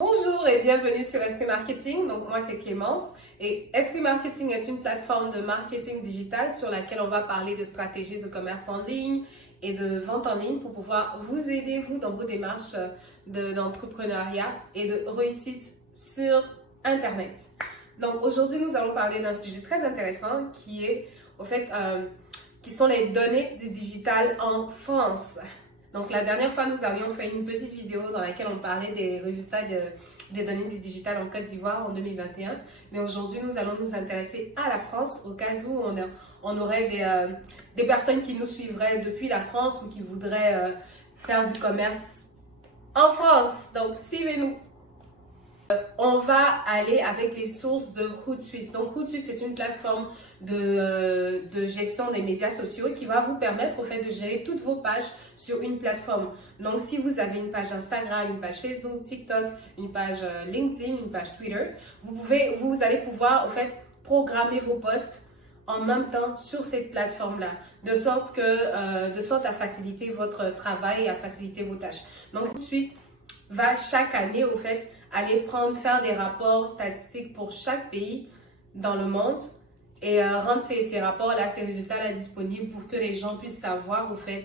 Bonjour et bienvenue sur Esprit Marketing. Donc moi c'est Clémence et Esprit Marketing est une plateforme de marketing digital sur laquelle on va parler de stratégies de commerce en ligne et de vente en ligne pour pouvoir vous aider vous dans vos démarches d'entrepreneuriat et de réussite sur Internet. Donc aujourd'hui nous allons parler d'un sujet très intéressant qui est qui sont les données du digital en France. Donc, la dernière fois, nous avions fait une petite vidéo dans laquelle on parlait des résultats des données du digital en Côte d'Ivoire en 2021. Mais aujourd'hui, nous allons nous intéresser à la France, au cas où on aurait des personnes qui nous suivraient depuis la France ou qui voudraient faire du commerce en France. Donc, suivez-nous. On va aller avec les sources de Hootsuite. Donc, Hootsuite, c'est une plateforme de gestion des médias sociaux qui va vous permettre au fait de gérer toutes vos pages sur une plateforme. Donc, si vous avez une page Instagram, une page Facebook, TikTok, une page LinkedIn, une page Twitter, vous allez pouvoir au fait programmer vos posts en même temps sur cette plateforme-là, de sorte à faciliter votre travail et à faciliter vos tâches. Donc, Hootsuite va chaque année au fait aller faire des rapports statistiques pour chaque pays dans le monde et rendre ces rapports-là, ces résultats-là disponibles pour que les gens puissent savoir au fait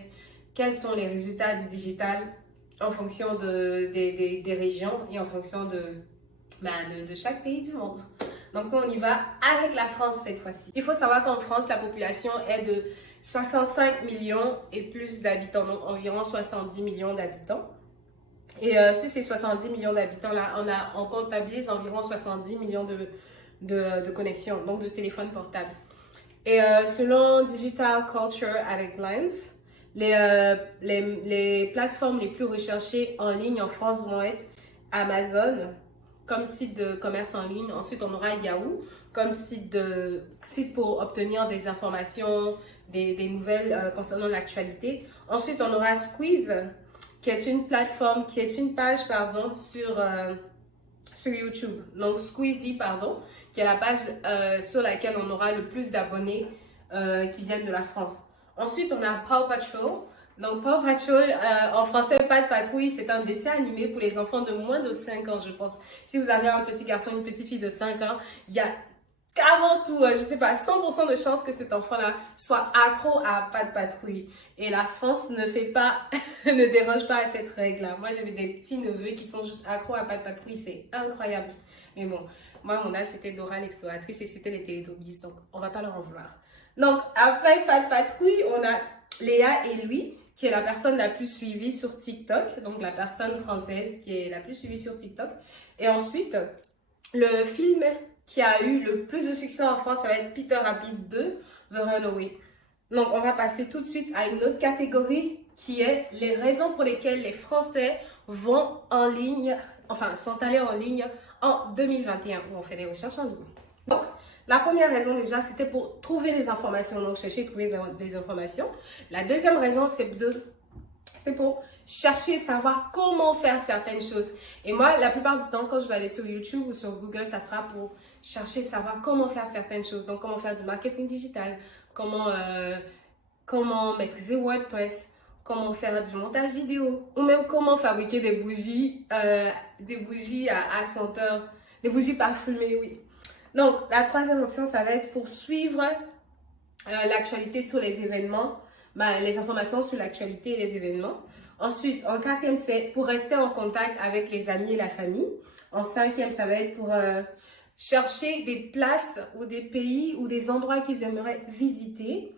quels sont les résultats du digital en fonction des régions et en fonction de chaque pays du monde. Donc on y va avec la France cette fois-ci. Il faut savoir qu'en France, la population est de 65 millions et plus d'habitants, donc environ 70 millions d'habitants. Et si c'est 70 millions d'habitants, là, on comptabilise environ 70 millions de connexions, donc de téléphones portables. Et selon Digital Culture Guidelines, les plateformes les plus recherchées en ligne en France vont être Amazon, comme site de commerce en ligne. Ensuite, on aura Yahoo, comme site pour obtenir des informations, des nouvelles concernant l'actualité. Ensuite, on aura Squeeze, qui est une plateforme, qui est une page, sur YouTube. Donc, Squeezie, qui est la page sur laquelle on aura le plus d'abonnés qui viennent de la France. Ensuite, on a Paw Patrol. Donc, Paw Patrol, en français, Pat Patrouille, c'est un dessin animé pour les enfants de moins de 5 ans, je pense. Si vous avez un petit garçon, une petite fille de 5 ans, il y a 40 ou, je sais pas, 100% de chances que cet enfant-là soit accro à Pat Patrouille. Et la France ne déroge pas à cette règle-là. Moi, j'avais des petits neveux qui sont juste accros à Pat Patrouille, c'est incroyable. Mais bon, moi, mon âge, c'était Dora l'exploratrice et c'était les Télétobies, donc on va pas leur en vouloir. Donc, après Pat Patrouille, on a Léa et Louis, qui est la personne la plus suivie sur TikTok, donc la personne française qui est la plus suivie sur TikTok. Et ensuite, le film qui a eu le plus de succès en France, ça va être Peter Rabbit 2, The Runaway. Donc, on va passer tout de suite à une autre catégorie qui est les raisons pour lesquelles les Français vont en ligne, sont allés en ligne en 2021, où on fait des recherches en ligne. Donc, la première raison déjà, c'était pour trouver des informations, donc chercher, trouver des informations. La deuxième raison, c'est pour chercher, savoir comment faire certaines choses. Et moi, la plupart du temps, quand je vais aller sur YouTube ou sur Google, ça sera pour chercher, savoir comment faire certaines choses. Donc, comment faire du marketing digital, comment maîtriser WordPress, comment faire du montage vidéo, ou même comment fabriquer des bougies à senteur, des bougies parfumées, oui. Donc, la troisième option, ça va être pour suivre l'actualité sur les événements, les informations sur l'actualité et les événements. Ensuite, en quatrième, c'est pour rester en contact avec les amis et la famille. En cinquième, ça va être pour chercher des places ou des pays ou des endroits qu'ils aimeraient visiter.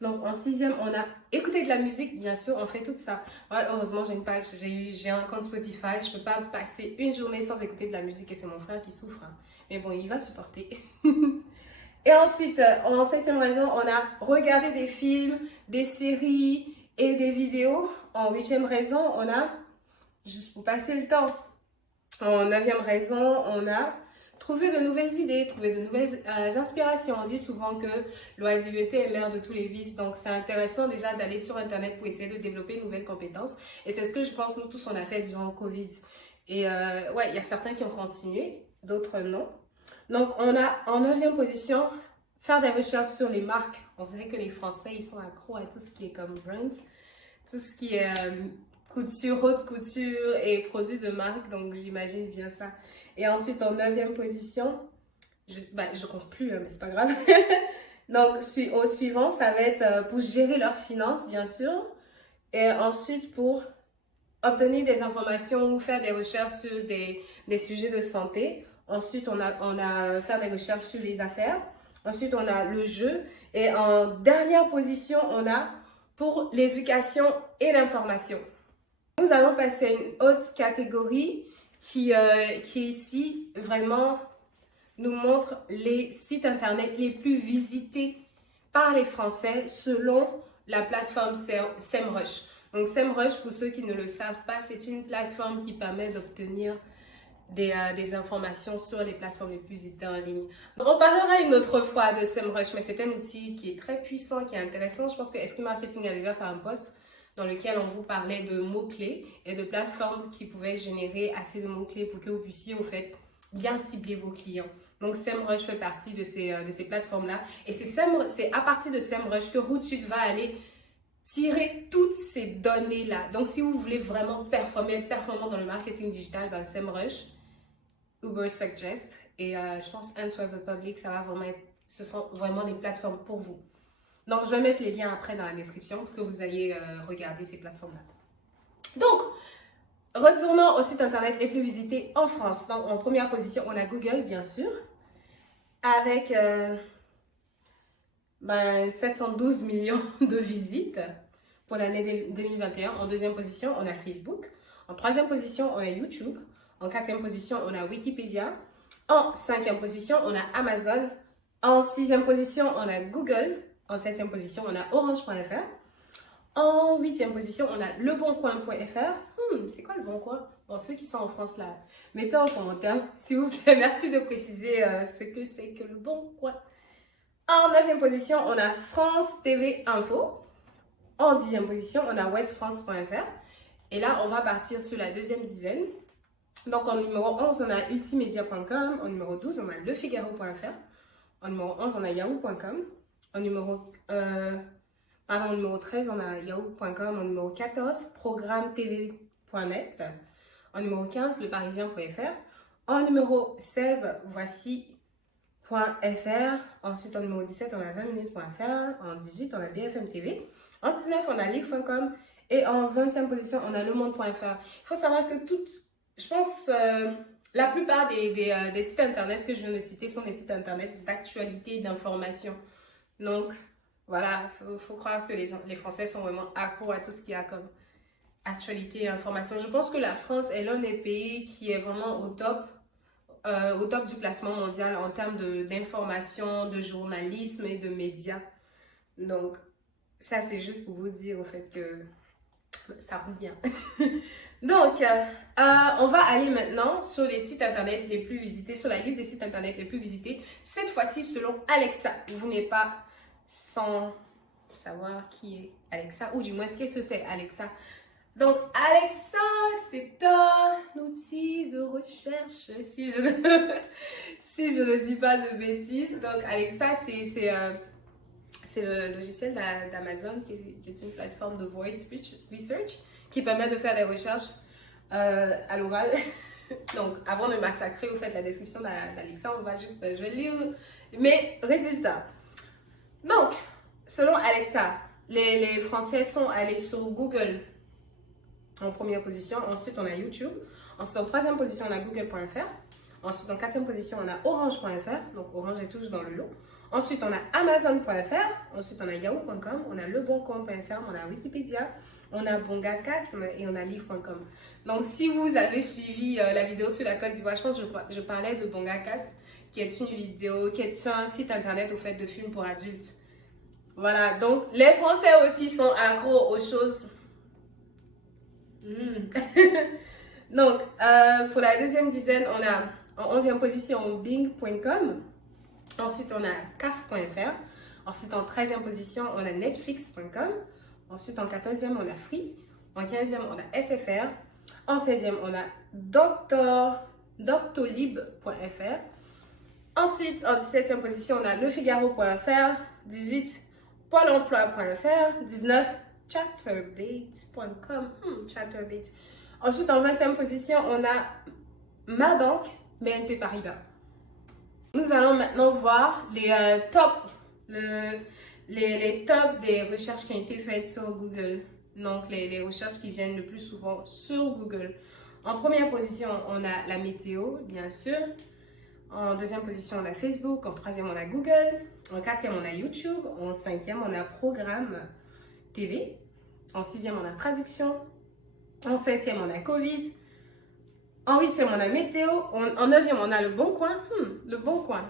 Donc, en sixième, on a écouté de la musique, bien sûr, on fait tout ça. Ouais, heureusement, j'ai une page, j'ai un compte Spotify, je peux pas passer une journée sans écouter de la musique et c'est mon frère qui souffre. Hein. Mais bon, il va supporter. Et ensuite, en septième raison, on a regardé des films, des séries et des vidéos. En huitième raison, on a, juste pour passer le temps, en neuvième raison, on a trouvé de nouvelles idées, trouver de nouvelles inspirations. On dit souvent que l'oisiveté est mère de tous les vices. Donc, c'est intéressant déjà d'aller sur Internet pour essayer de développer de nouvelles compétences. Et c'est ce que je pense nous tous, on a fait durant le Covid. Et ouais, il y a certains qui ont continué, d'autres non. Donc, on a en neuvième position, faire des recherches sur les marques. On dirait que les Français, ils sont accros à tout ce qui est comme brand, tout ce qui est couture, haute couture et produits de marque, donc j'imagine bien ça. Et ensuite, en 9e position, je compte plus, mais c'est pas grave. Donc, au suivant, ça va être pour gérer leurs finances, bien sûr. Et ensuite, pour obtenir des informations ou faire des recherches sur des sujets de santé. Ensuite, on a faire des recherches sur les affaires. Ensuite, on a le jeu. Et en dernière position, on a pour l'éducation et l'information. Nous allons passer à une autre catégorie qui ici vraiment nous montre les sites internet les plus visités par les Français selon la plateforme SEMrush. Donc SEMrush, pour ceux qui ne le savent pas, c'est une plateforme qui permet d'obtenir des informations sur les plateformes les plus visitées en ligne. On parlera une autre fois de SEMrush, mais c'est un outil qui est très puissant, qui est intéressant. Je pense que Esprit Marketing a déjà fait un post dans lequel on vous parlait de mots-clés et de plateformes qui pouvaient générer assez de mots-clés pour que vous puissiez, au fait, bien cibler vos clients. Donc, SEMrush fait partie de ces plateformes-là. Et c'est à partir de SEMrush que Hootsuite va aller tirer toutes ces données-là. Donc, si vous voulez vraiment être performant dans le marketing digital, ben, SEMrush, Ubersuggest et je pense Answer the Public, ce sont vraiment les plateformes pour vous. Donc, je vais mettre les liens après dans la description pour que vous ayez regardé ces plateformes-là. Donc, retournons au site internet les plus visités en France. Donc, en première position, on a Google, bien sûr, avec 712 millions de visites pour l'année 2021. En deuxième position, on a Facebook. En troisième position, on a YouTube. En quatrième position, on a Wikipédia. En cinquième position, on a Amazon. En sixième position, on a Google. En septième position, on a Orange.fr. En huitième position, on a leboncoin.fr. C'est quoi le Bon Coin? Bon, ceux qui sont en France, là, mettez en commentaire, s'il vous plaît. Merci de préciser ce que c'est que le Bon Coin. En neuvième position, on a France TV Info. En dixième position, on a westfrance.fr. Et là, on va partir sur la deuxième dizaine. Donc, en numéro 11, on a ultimedia.com. En numéro 12, on a lefigaro.fr. En numéro 11, on a yahoo.com. En numéro 13, on a yahoo.com. En numéro 14, programmetv.net. En numéro 15, leparisien.fr. En numéro 16, voici.fr. Ensuite, en numéro 17, on a 20minutes.fr. En 18, on a BFM TV. En 19, on a livre.com. Et en 20e position, on a lemonde.fr. Il faut savoir que je pense, la plupart des sites internet que je viens de citer sont des sites internet d'actualité et d'information. Donc, voilà, il faut croire que les Français sont vraiment accros à tout ce qu'il y a comme actualité et information. Je pense que la France est l'un des pays qui est vraiment au top du classement mondial en termes d'information, de journalisme et de médias. Donc, ça, c'est juste pour vous dire au fait que ça roule bien. Donc, on va aller maintenant sur les sites internet les plus visités, sur la liste des sites internet les plus visités. Cette fois-ci, selon Alexa. Vous n'êtes pas sans savoir qui est Alexa, ou du moins ce que c'est Alexa. Donc, Alexa, c'est un outil de recherche, si je ne dis pas de bêtises. Donc, Alexa, c'est le logiciel d'Amazon qui est une plateforme de voice research qui permet de faire des recherches à l'oral. Donc, avant de massacrer, vous faites la description d'Alexa, je vais lire mes résultats. Donc, selon Alexa, les Français sont allés sur Google en première position. Ensuite, on a YouTube. Ensuite, en troisième position, on a Google.fr. Ensuite, en quatrième position, on a Orange.fr. Donc, Orange est toujours dans le lot. Ensuite, on a Amazon.fr. Ensuite, on a Yahoo.com. On a leboncoin.fr. On a Wikipédia. On a Bongacasme et on a livre.com. Donc, si vous avez suivi la vidéo sur la Côte d'Ivoire, je pense que je parlais de Bongacasme, qui est un site internet au fait de films pour adultes. Voilà, donc les Français aussi sont accros aux choses. Donc, pour la deuxième dizaine, on a en 11e position Bing.com. Ensuite, on a CAF.fr. Ensuite, en 13e position, on a Netflix.com. Ensuite, en 14e, on a Free. En 15e, on a SFR. En 16e, on a Doctolib.fr. Ensuite, en 17e position, on a lefigaro.fr. 18, Pôle emploi.fr. 19, chatterbait.com. Chatterbait. Ensuite, en 20e position, on a ma banque, BNP Paribas. Nous allons maintenant voir les les tops des recherches qui ont été faites sur Google. Donc, les recherches qui viennent le plus souvent sur Google. En première position, on a la météo, bien sûr. En deuxième position, on a Facebook. En troisième, on a Google. En quatrième, on a YouTube. En cinquième, on a Programme TV. En sixième, on a Traduction. En septième, on a Covid. En huitième, on a Météo. En neuvième, on a Le Bon Coin. Le Bon Coin.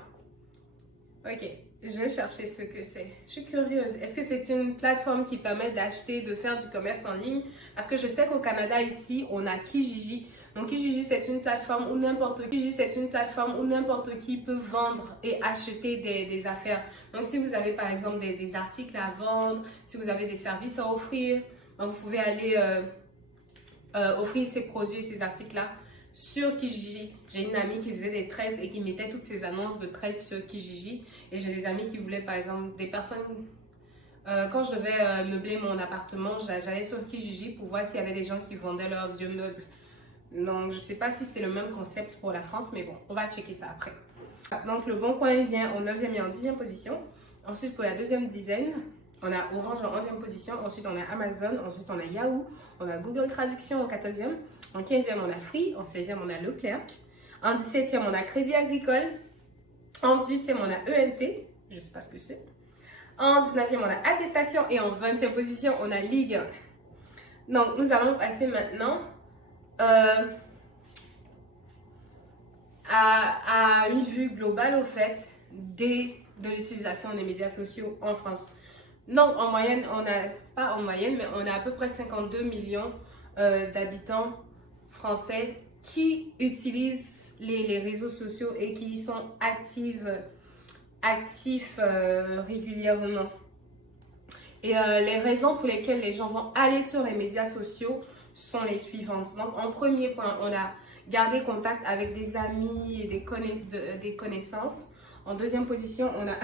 Ok, je vais chercher ce que c'est. Je suis curieuse. Est-ce que c'est une plateforme qui permet d'acheter, de faire du commerce en ligne? Parce que je sais qu'au Canada, ici, on a Kijiji. Donc Kijiji, c'est une plateforme où n'importe qui peut vendre et acheter des affaires. Donc si vous avez par exemple des articles à vendre, si vous avez des services à offrir, vous pouvez aller offrir ces produits, ces articles-là sur Kijiji. J'ai une amie qui faisait des tresses et qui mettait toutes ces annonces de tresses sur Kijiji. Et j'ai des amis qui voulaient par exemple des personnes... quand je devais meubler mon appartement, j'allais sur Kijiji pour voir s'il y avait des gens qui vendaient leurs vieux meubles. Donc, je ne sais pas si c'est le même concept pour la France, mais bon, on va checker ça après. Donc, Le Bon Coin vient en 9e et en 10e position. Ensuite, pour la deuxième dizaine, on a Orange en 11e position. Ensuite, on a Amazon. Ensuite, on a Yahoo. On a Google Traduction en 14e. En 15e, on a Free. En 16e, on a Leclerc. En 17e, on a Crédit Agricole. En 18e, on a ENT. Je ne sais pas ce que c'est. En 19e, on a Attestation. Et en 20e position, on a Ligue 1. Donc, nous allons passer maintenant à une vue globale au fait de l'utilisation des médias sociaux en France. Non, en moyenne, pas en moyenne, mais on a à peu près 52 millions d'habitants français qui utilisent les réseaux sociaux et qui y sont actifs régulièrement. Et les raisons pour lesquelles les gens vont aller sur les médias sociaux sont les suivantes. Donc, en premier point, on a gardé contact avec des amis et des connaissances. En deuxième position, on a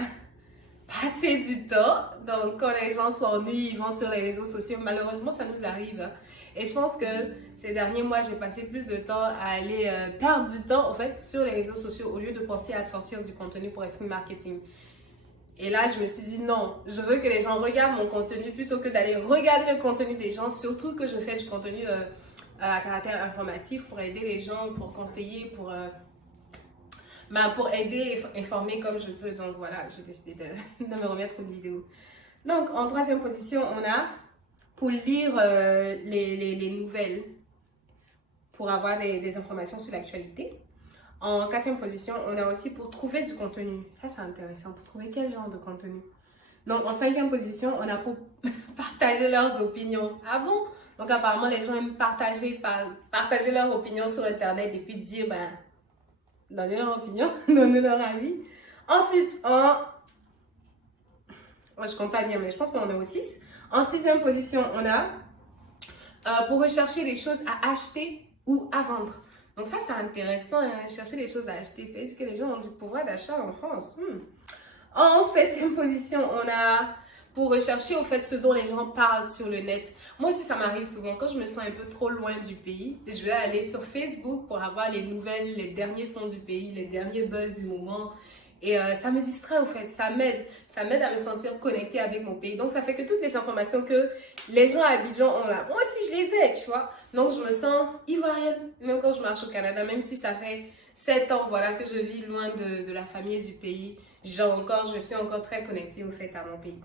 passé du temps. Donc, quand les gens s'ennuient, ils vont sur les réseaux sociaux. Malheureusement, ça nous arrive. Et je pense que ces derniers mois, j'ai passé plus de temps à aller perdre du temps, en fait, sur les réseaux sociaux au lieu de penser à sortir du contenu pour Esprit Marketing. Et là, je me suis dit non, je veux que les gens regardent mon contenu plutôt que d'aller regarder le contenu des gens, surtout que je fais du contenu à caractère informatif pour aider les gens, pour conseiller, pour aider et informer comme je peux. Donc voilà, j'ai décidé de me remettre aux vidéos. Donc en troisième position, on a pour lire les nouvelles, pour avoir des informations sur l'actualité. En quatrième position, on a aussi pour trouver du contenu. Ça, c'est intéressant. Pour trouver quel genre de contenu? Donc, en cinquième position, on a pour partager leurs opinions. Ah bon? Donc, apparemment, les gens aiment partager leurs opinions sur Internet et puis dire, donnez leur opinion, donnez leur avis. Ensuite, je compte pas bien, mais je pense qu'on est au 6. En sixième position, on a pour rechercher des choses à acheter ou à vendre. Donc ça, c'est intéressant, hein, chercher des choses à acheter. C'est ce que les gens ont du pouvoir d'achat en France. En septième position, on a pour rechercher au fait ce dont les gens parlent sur le net. Moi aussi, ça m'arrive souvent. Quand je me sens un peu trop loin du pays, je vais aller sur Facebook pour avoir les nouvelles, les derniers sons du pays, les derniers buzz du moment. Et ça me distrait au fait, ça m'aide à me sentir connectée avec mon pays. Donc ça fait que toutes les informations que les gens à Abidjan ont là, moi aussi je les ai, tu vois. Donc je me sens ivoirienne, même quand je marche au Canada, même si ça fait 7 ans voilà, que je vis loin de la famille et du pays. Je suis encore très connectée au fait à mon pays.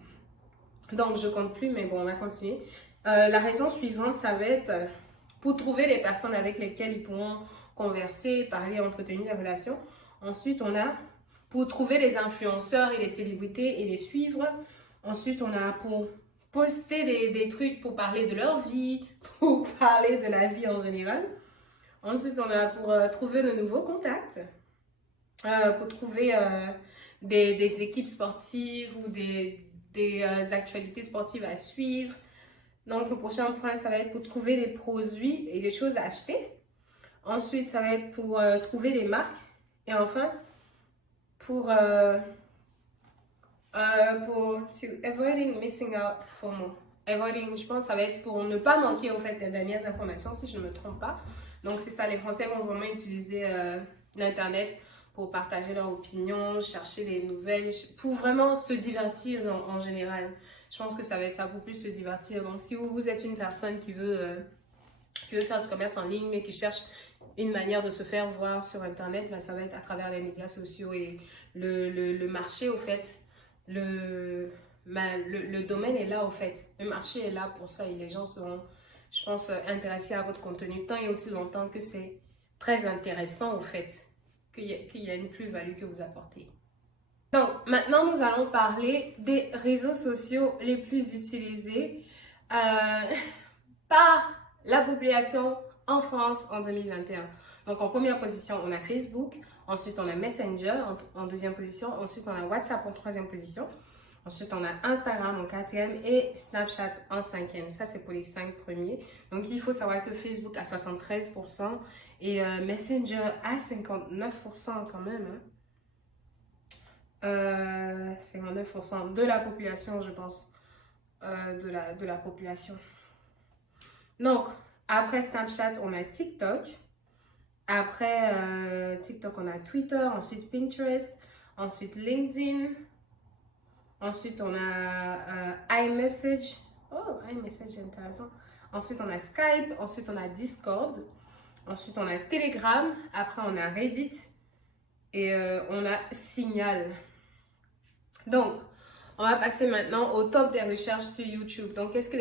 Donc je compte plus, mais bon, on va continuer. La raison suivante, ça va être pour trouver les personnes avec lesquelles ils pourront converser, parler, entretenir des relations. Ensuite, on a pour trouver les influenceurs et les célébrités et les suivre. Ensuite, on a pour poster des trucs pour parler de leur vie, pour parler de la vie en général. Ensuite, on a pour trouver de nouveaux contacts, pour trouver des équipes sportives ou des actualités sportives à suivre. Donc, le prochain point, ça va être pour trouver des produits et des choses à acheter. Ensuite, ça va être pour trouver des marques. Et enfin, pour avoiding missing out FOMO. avoiding, je pense que ça va être pour ne pas manquer au fait des dernières informations, si je ne me trompe pas. Donc c'est ça, les Français vont vraiment utiliser l'Internet pour partager leur opinion, chercher des nouvelles, pour vraiment se divertir en général. Je pense que ça va être ça, pour plus se divertir. Donc si vous êtes une personne qui veut faire du commerce en ligne, mais qui cherche une manière de se faire voir sur Internet, ben, ça va être à travers les médias sociaux et le marché, au fait. Le domaine est là, au fait. Le marché est là pour ça et les gens seront, je pense, intéressés à votre contenu tant et aussi longtemps que c'est très intéressant, au fait, qu'il y a une plus-value que vous apportez. Donc, maintenant, nous allons parler des réseaux sociaux les plus utilisés par la population en France en 2021. Donc, en première position, on a Facebook. Ensuite, on a Messenger en deuxième position. Ensuite, on a WhatsApp en troisième position. Ensuite, on a Instagram en quatrième et Snapchat en cinquième. Ça, c'est pour les 5 premiers. Donc, il faut savoir que Facebook a 73% et Messenger a 59% quand même. Hein. 59% de la population, je pense. De la population. Donc, après Snapchat, on a TikTok. Après TikTok, on a Twitter. Ensuite, Pinterest. Ensuite, LinkedIn. Ensuite, on a iMessage. Oh, iMessage, c'est intéressant. Ensuite, on a Skype. Ensuite, on a Discord. Ensuite, on a Telegram. Après, on a Reddit. Et on a Signal. Donc, on va passer maintenant au top des recherches sur YouTube. Donc, qu'est-ce que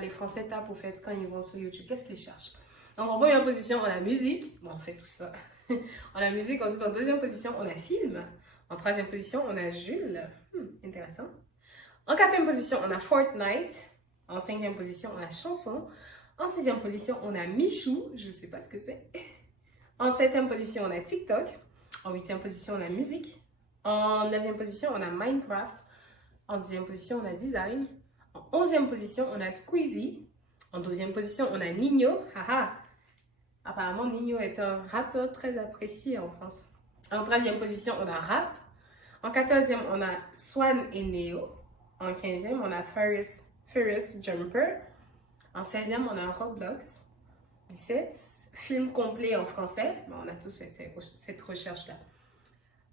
les Français tapent au fait quand ils vont sur YouTube? Qu'est-ce qu'ils cherchent? Donc, en première position, on a musique. Bon, on fait tout ça. On a musique. Ensuite, en deuxième position, on a film. En troisième position, on a Jules. Intéressant. En quatrième position, on a Fortnite. En cinquième position, on a chanson. En sixième position, on a Michou. Je ne sais pas ce que c'est. En septième position, on a TikTok. En huitième position, on a musique. En neuvième position, on a Minecraft. En dixième position, on a design. En onzième position, on a Squeezie. En douzième position, on a Nino. Haha. Apparemment, Nino est un rappeur très apprécié en France. En 13e position, on a rap. En 14e, on a Swan et Neo. En 15e, on a Furious Jumper. En 16e, on a Roblox. 17, film complet en français. Bon, on a tous fait cette recherche-là.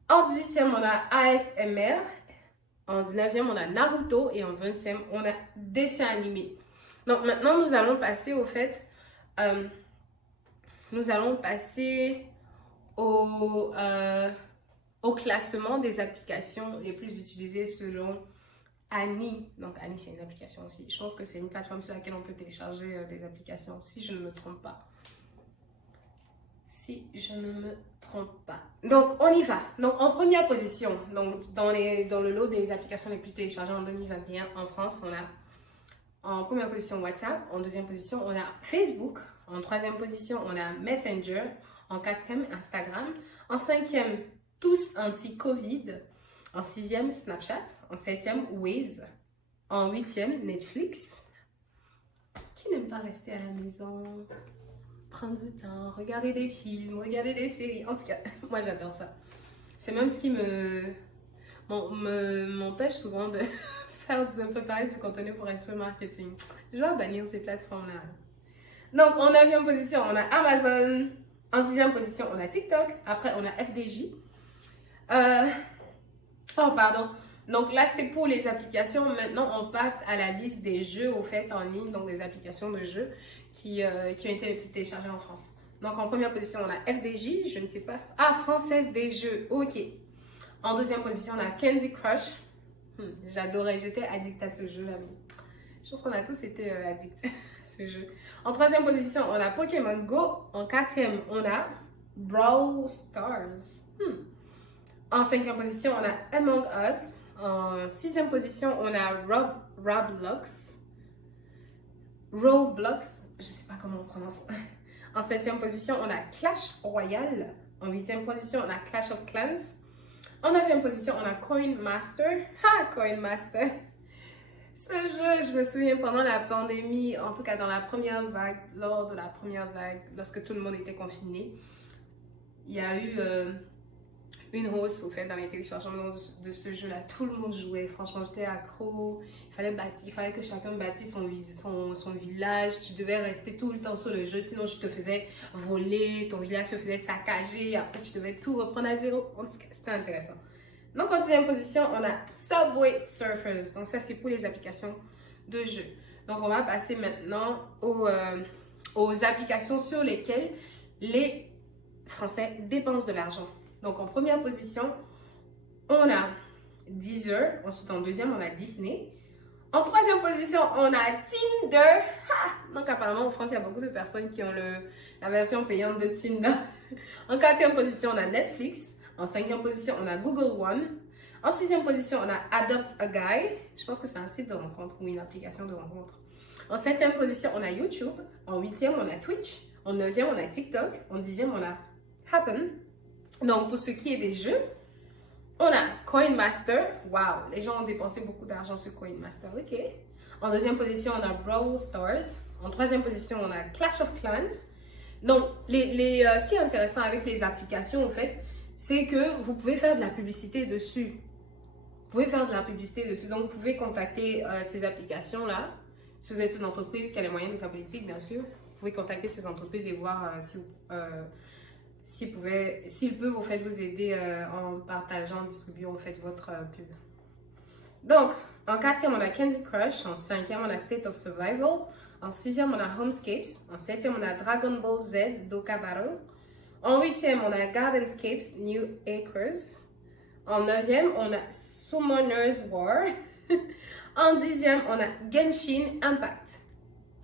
En 18e, on a ASMR. En 19e, on a Naruto. Et en 20e, on a dessin animé. Donc maintenant, nous allons passer au fait... nous allons passer au classement des applications les plus utilisées selon Annie. Donc Annie, c'est une application aussi. Je pense que c'est une plateforme sur laquelle on peut télécharger des applications, si je ne me trompe pas. Si je ne me trompe pas. Donc on y va. Donc en première position, donc dans le lot des applications les plus téléchargées en 2021 en France, on a en première position WhatsApp. En deuxième position, on a Facebook. En troisième position, on a Messenger. En quatrième, Instagram. En cinquième, tous anti-Covid. En sixième, Snapchat. En septième, Waze. En huitième, Netflix. Qui n'aime pas rester à la maison, prendre du temps, regarder des films, regarder des séries. En tout cas, moi j'adore ça. C'est même ce qui m'empêche souvent de préparer du contenu pour Esprit Marketing. Je dois bannir ces plateformes-là. Donc, en 9e position, on a Amazon. En 10e position, on a TikTok. Après, on a FDJ. Oh, pardon. Donc là, c'était pour les applications. Maintenant, on passe à la liste des jeux, au fait, en ligne. Donc, des applications de jeux qui ont été les plus téléchargées en France. Donc, en première position, on a FDJ. Je ne sais pas. Ah, Française des jeux. OK. En deuxième position, on a Candy Crush. J'adorais. J'étais addict à ce jeu-là. Je pense qu'on a tous été addicts à ce jeu. En troisième position, on a Pokémon Go. En quatrième, on a Brawl Stars. En cinquième position, on a Among Us. En sixième position, on a Roblox. Roblox, je ne sais pas comment on prononce. En septième position, on a Clash Royale. En huitième position, on a Clash of Clans. En neuvième position, on a Coin Master. Coin Master. Ce jeu, je me souviens pendant la pandémie, en tout cas dans la première vague, lors de la première vague, lorsque tout le monde était confiné, il y a eu une hausse au fait dans les téléchargements de ce jeu-là. Tout le monde jouait, franchement j'étais accro. Il fallait que chacun bâtisse son village. Tu devais rester tout le temps sur le jeu, sinon je te faisais voler, ton village se faisait saccager, après tu devais tout reprendre à zéro. En tout cas, c'était intéressant. Donc en 10e position, on a Subway Surfers. Donc ça c'est pour les applications de jeu. Donc on va passer maintenant aux applications sur lesquelles les Français dépensent de l'argent. Donc en première position, on a Deezer. Ensuite en deuxième, on a Disney. En troisième position, on a Tinder. Donc apparemment en France, il y a beaucoup de personnes qui ont la version payante de Tinder. En quatrième position, on a Netflix. En cinquième position, on a Google One. En sixième position, on a Adopt a Guy. Je pense que c'est un site de rencontre ou une application de rencontre. En septième position, on a YouTube. En huitième, on a Twitch. En neuvième, on a TikTok. En dixième, on a Happen. Donc, pour ce qui est des jeux, on a Coinmaster. Waouh, les gens ont dépensé beaucoup d'argent sur Coinmaster. Ok. En deuxième position, on a Brawl Stars. En troisième position, on a Clash of Clans. Donc, ce qui est intéressant avec les applications, en fait, c'est que vous pouvez faire de la publicité dessus. Vous pouvez faire de la publicité dessus. Donc, vous pouvez contacter ces applications-là. Si vous êtes une entreprise qui a les moyens de sa politique, bien sûr, vous pouvez contacter ces entreprises et voir s'ils peuvent, vous faites vous aider en partageant, en distribuant, en fait, votre pub. Donc, en quatrième, on a Candy Crush. En cinquième, on a State of Survival. En sixième, on a Homescapes. En septième, on a Dragon Ball Z Dokkan Battle. En huitième, on a Gardenscapes New Acres. En neuvième, on a Summoner's War. En dixième, on a Genshin Impact.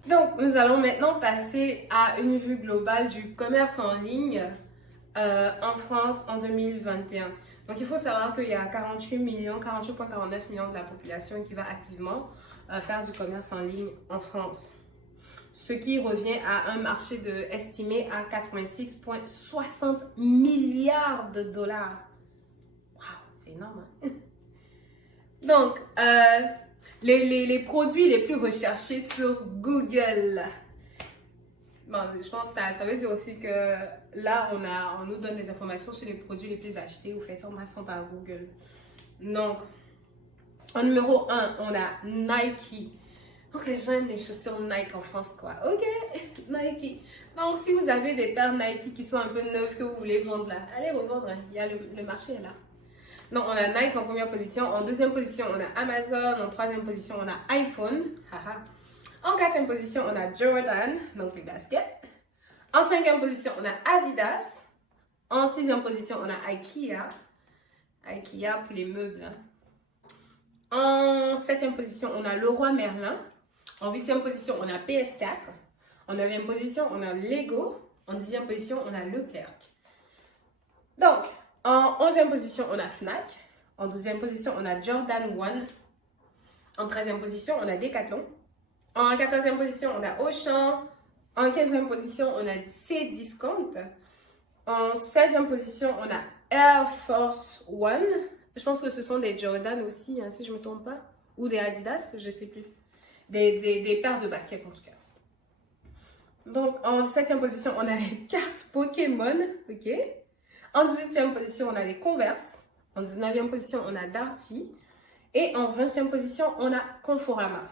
Donc, nous allons maintenant passer à une vue globale du commerce en ligne en France en 2021. Donc, il faut savoir qu'il y a 48,49 millions de la population qui va activement faire du commerce en ligne en France. Ce qui revient à un marché estimé à 86,60 milliards de dollars. Waouh, c'est énorme. Hein? Donc, les produits les plus recherchés sur Google. Bon, je pense que ça veut dire aussi que là, on nous donne des informations sur les produits les plus achetés ou faits en masse par Google. Donc, en numéro 1, on a Nike. Donc, les gens aiment les chaussures Nike en France, quoi. Ok, Nike. Donc, si vous avez des paires Nike qui sont un peu neuves que vous voulez vendre là, allez revendre. Hein. Il y a le marché est là. Donc, on a Nike en première position. En deuxième position, on a Amazon. En troisième position, on a iPhone. En quatrième position, on a Jordan, donc les baskets. En cinquième position, on a Adidas. En sixième position, on a IKEA. IKEA pour les meubles. En septième position, on a Leroy Merlin. En huitième position, on a PS4. En neuvième position, on a Lego. En dixième position, on a Leclerc. Donc, en 11e position, on a Fnac. En 12e position, on a Jordan 1. En 13e position, on a Decathlon. En 14e position, on a Auchan. En 15e position, on a Cdiscount. En 16e position, on a Air Force One. Je pense que ce sont des Jordan aussi, hein, si je ne me trompe pas. Ou des Adidas, je ne sais plus. Des paires de baskets en tout cas. Donc, en 17e position, on a les cartes Pokémon. Ok. En 18e position, on a les Converse. En 19e position, on a Darty. Et en 20e position, on a Conforama.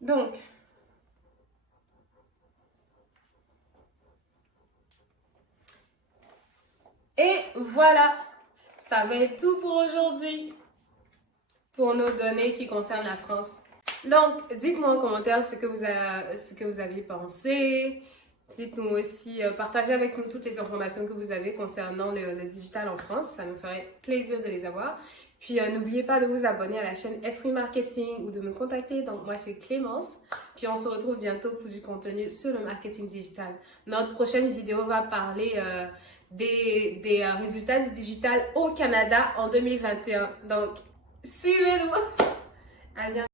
Donc, et voilà, ça va être tout pour aujourd'hui, pour nos données qui concernent la France. Donc, dites-moi en commentaire ce que vous avez pensé. Dites-nous aussi, partagez avec nous toutes les informations que vous avez concernant le digital en France. Ça nous ferait plaisir de les avoir. Puis, n'oubliez pas de vous abonner à la chaîne Esprit Marketing ou de me contacter. Donc, moi, c'est Clémence. Puis, on se retrouve bientôt pour du contenu sur le marketing digital. Notre prochaine vidéo va parler des résultats du digital au Canada en 2021. Donc, suivez-nous. À bientôt.